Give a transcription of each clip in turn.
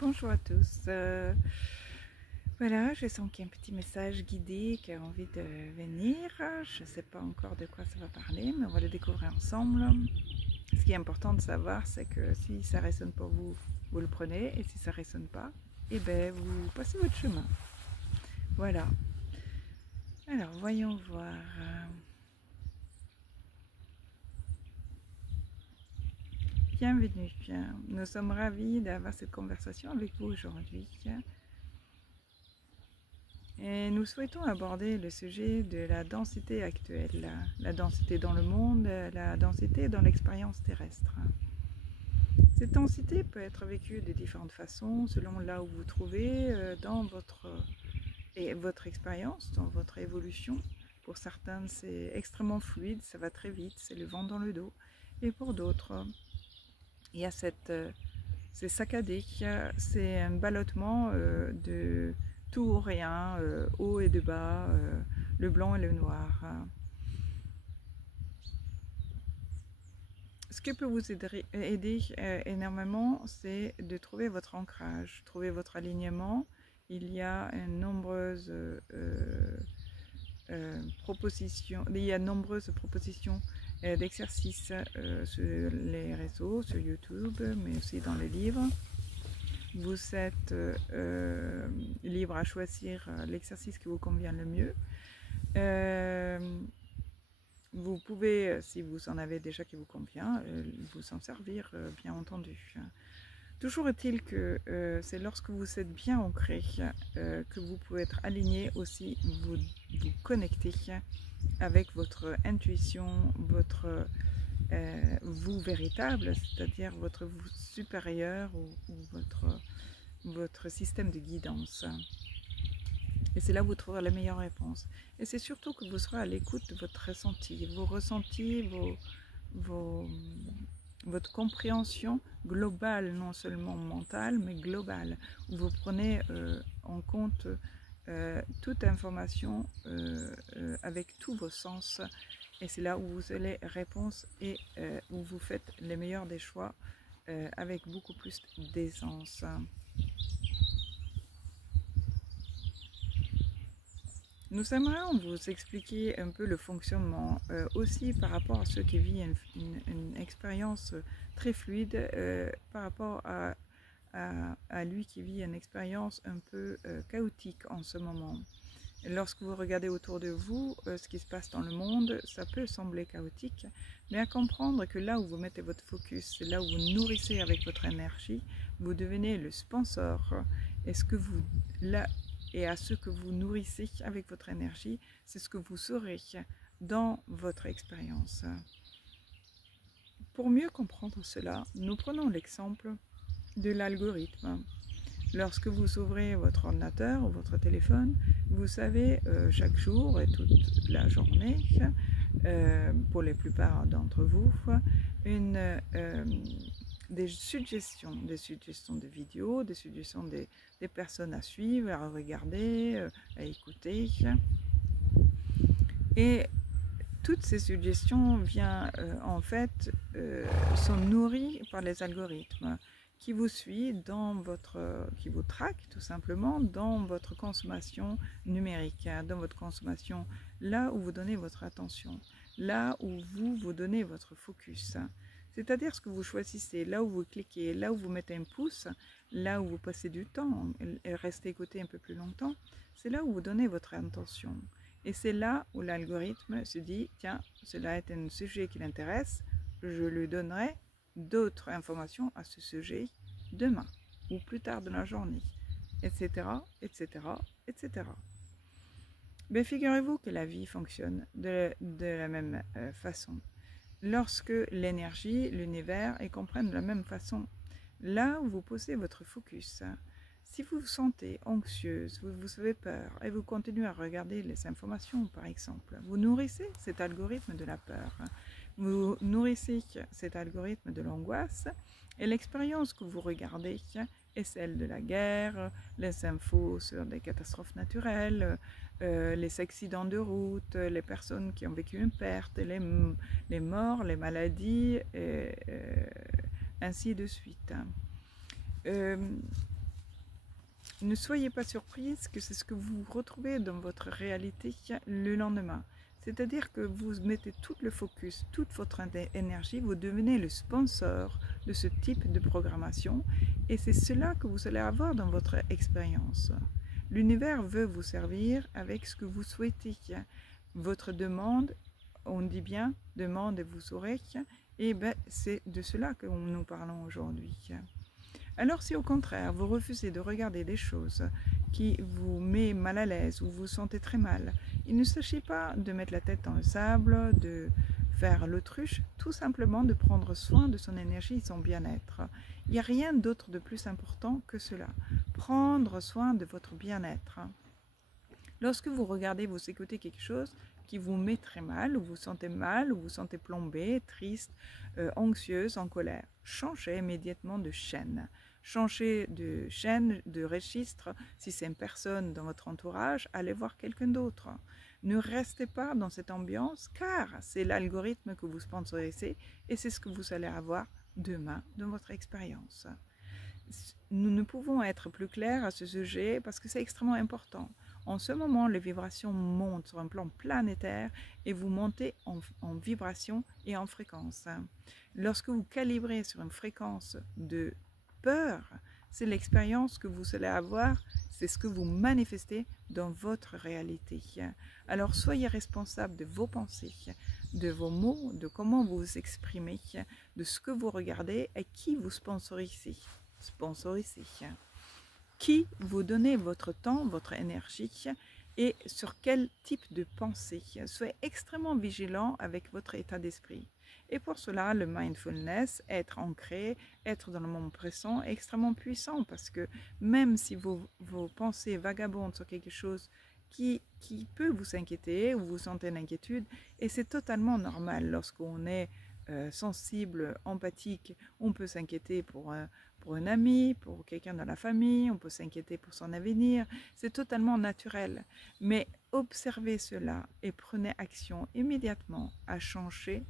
Bonjour à tous. Voilà, je sens qu'il y a un petit message guidé qui a envie de venir. Je ne sais pas encore de quoi ça va parler, mais on va le découvrir ensemble. Ce qui est important de savoir, c'est que si ça résonne pour vous, vous le prenez, et si ça ne résonne pas, eh ben, vous passez votre chemin. Voilà. Alors, voyons voir. Bienvenue. Nous sommes ravis d'avoir cette conversation avec vous aujourd'hui. Et nous souhaitons aborder le sujet de la densité actuelle, la densité dans le monde, la densité dans l'expérience terrestre. Cette densité peut être vécue de différentes façons selon là où vous vous trouvez dans votre expérience, dans votre évolution. Pour certains, c'est extrêmement fluide, ça va très vite, c'est le vent dans le dos. Et pour d'autres, il y a c'est saccadé, c'est un ballottement de tout ou rien, haut et de bas, le blanc et le noir. Ce qui peut vous aider énormément, c'est de trouver votre ancrage, trouver votre alignement. Il y a nombreuses propositions d'exercices sur les réseaux, sur YouTube, mais aussi dans les livres. Vous êtes libre à choisir l'exercice qui vous convient le mieux. Vous pouvez, si vous en avez déjà qui vous convient, vous en servir, bien entendu. Toujours est-il que c'est lorsque vous êtes bien ancré que vous pouvez être aligné aussi, vous connecter avec votre intuition, votre vous véritable, c'est-à-dire votre vous supérieur ou votre système de guidance. Et c'est là où vous trouverez la meilleure réponse. Et c'est surtout que vous serez à l'écoute de votre ressenti, vos ressentis, votre compréhension globale, non seulement mentale, mais globale, où vous prenez en compte toute information avec tous vos sens. Et c'est là où vous avez les réponses et où vous faites les meilleurs des choix avec beaucoup plus d'aisance. Nous aimerions vous expliquer un peu le fonctionnement, aussi par rapport à ceux qui vivent une expérience très fluide, par rapport à lui qui vit une expérience un peu chaotique en ce moment. Lorsque vous regardez autour de vous ce qui se passe dans le monde, ça peut sembler chaotique, mais à comprendre que là où vous mettez votre focus, c'est là où vous nourrissez avec votre énergie, vous devenez le sponsor. Et à ce que vous nourrissez avec votre énergie, c'est ce que vous serez dans votre expérience. Pour mieux comprendre cela, nous prenons l'exemple de l'algorithme. Lorsque vous ouvrez votre ordinateur ou votre téléphone, vous savez chaque jour et toute la journée, pour la plupart d'entre vous, des suggestions de vidéos, des suggestions des personnes à suivre, à regarder, à écouter. Et toutes ces suggestions en fait, sont nourries par les algorithmes qui vous suit qui vous traque tout simplement dans votre consommation numérique, dans votre consommation, là où vous donnez votre attention, là où vous donnez votre focus. C'est-à-dire ce que vous choisissez, là où vous cliquez, là où vous mettez un pouce, là où vous passez du temps et restez écouter un peu plus longtemps, c'est là où vous donnez votre attention. Et c'est là où l'algorithme se dit, tiens, cela est un sujet qui l'intéresse, je lui donnerai d'autres informations à ce sujet demain ou plus tard dans la journée, etc., etc., etc. Mais figurez-vous que la vie fonctionne de la même façon. Lorsque l'énergie, l'univers, et comprennent de la même façon, là où vous posez votre focus, si vous vous sentez anxieuse, vous avez peur et vous continuez à regarder les informations par exemple, vous nourrissez cet algorithme de la peur, vous nourrissez cet algorithme de l'angoisse et l'expérience que vous regardez est celle de la guerre, les infos sur des catastrophes naturelles, les accidents de route, les personnes qui ont vécu une perte, les morts, les maladies, et ainsi de suite. ne soyez pas surprise que c'est ce que vous retrouvez dans votre réalité le lendemain. C'est-à-dire que vous mettez tout le focus, toute votre énergie, vous devenez le sponsor de ce type de programmation et c'est cela que vous allez avoir dans votre expérience. L'univers veut vous servir avec ce que vous souhaitez. Votre demande, on dit bien, demande et vous saurez, et bien c'est de cela que nous parlons aujourd'hui. Alors si au contraire vous refusez de regarder des choses qui vous mettent mal à l'aise ou vous vous sentez très mal, il ne s'agit pas de mettre la tête dans le sable, de faire l'autruche, tout simplement de prendre soin de son énergie et son bien-être. Il n'y a rien d'autre de plus important que cela, prendre soin de votre bien-être. Lorsque vous regardez, vous écoutez quelque chose qui vous met très mal, ou vous sentez mal, ou vous sentez plombé, triste, anxieuse, en colère, changez immédiatement de chaîne. Changez de chaîne, de registre. Si c'est une personne dans votre entourage, allez voir quelqu'un d'autre. Ne restez pas dans cette ambiance car c'est l'algorithme que vous sponsorisez et c'est ce que vous allez avoir demain dans votre expérience. Nous ne pouvons être plus clairs à ce sujet parce que c'est extrêmement important. En ce moment, les vibrations montent sur un plan planétaire et vous montez en vibration et en fréquence. Lorsque vous calibrez sur une fréquence de peur, c'est l'expérience que vous allez avoir, c'est ce que vous manifestez dans votre réalité. Alors soyez responsable de vos pensées, de vos mots, de comment vous vous exprimez, de ce que vous regardez et qui vous sponsorisez. Qui vous donnez votre temps, votre énergie et sur quel type de pensée. Soyez extrêmement vigilant avec votre état d'esprit. Et pour cela, le mindfulness, être ancré, être dans le moment présent est extrêmement puissant parce que même si vos pensées vagabondent sur quelque chose qui peut vous inquiéter ou vous sentez l'inquiétude, et c'est totalement normal lorsqu'on est sensible, empathique, on peut s'inquiéter pour un ami, pour quelqu'un dans la famille, on peut s'inquiéter pour son avenir, c'est totalement naturel. Mais observez cela et prenez action immédiatement à changer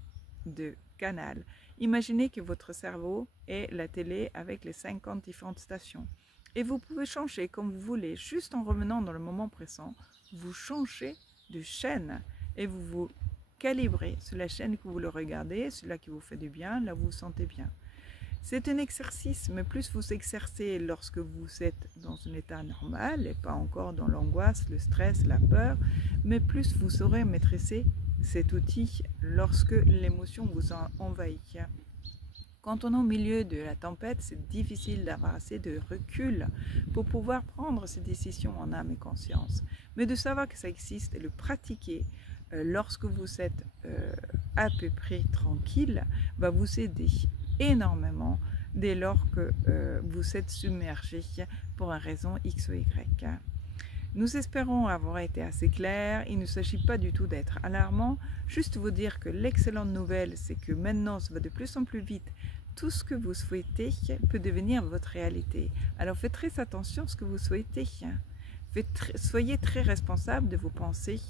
de canal. Imaginez que votre cerveau est la télé avec les 50 différentes stations. Et vous pouvez changer comme vous voulez, juste en revenant dans le moment présent, vous changez de chaîne et vous vous calibrez sur la chaîne que vous le regardez, celui qui vous fait du bien, là vous vous sentez bien. C'est un exercice, mais plus vous exercez lorsque vous êtes dans un état normal et pas encore dans l'angoisse, le stress, la peur, mais plus vous saurez maîtriser cet outil lorsque l'émotion vous envahit. Quand on est au milieu de la tempête, c'est difficile d'avoir assez de recul pour pouvoir prendre ces décisions en âme et conscience. Mais de savoir que ça existe et le pratiquer lorsque vous êtes à peu près tranquille va vous aider énormément dès lors que vous êtes submergé pour une raison X ou Y. Nous espérons avoir été assez clairs. Il ne s'agit pas du tout d'être alarmant. Juste vous dire que l'excellente nouvelle, c'est que maintenant, ça va de plus en plus vite. Tout ce que vous souhaitez peut devenir votre réalité. Alors faites très attention à ce que vous souhaitez. Soyez très responsable de vos pensées,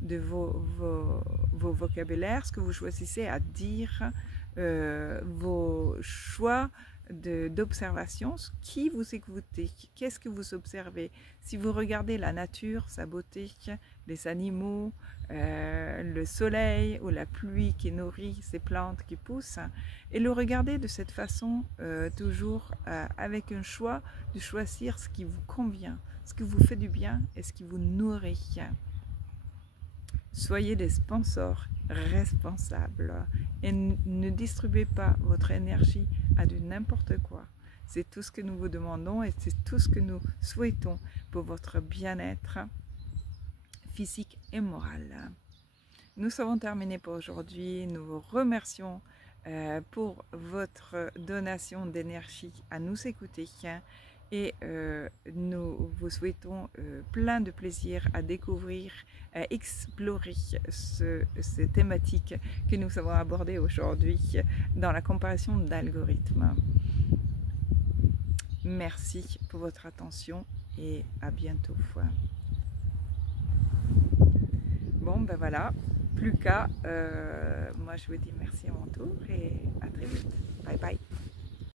de vos vocabulaires, ce que vous choisissez à dire, vos choix d'observation, qui vous écoutez, qu'est-ce que vous observez. Si vous regardez la nature, sa beauté, les animaux, le soleil ou la pluie qui nourrit ces plantes qui poussent, et le regarder de cette façon, toujours avec un choix de choisir ce qui vous convient, ce qui vous fait du bien et ce qui vous nourrit. Soyez des sponsors responsables et ne distribuez pas votre énergie à de n'importe quoi. C'est tout ce que nous vous demandons et c'est tout ce que nous souhaitons pour votre bien-être physique et moral. Nous avons terminé pour aujourd'hui. Nous vous remercions pour votre donation d'énergie à nous écouter. Et nous vous souhaitons plein de plaisir à découvrir, à explorer ces thématiques que nous avons abordées aujourd'hui dans la comparaison d'algorithmes. Merci pour votre attention et à bientôt. Bon, ben voilà, plus qu'à, moi je vous dis merci à mon tour et à très vite. Bye bye.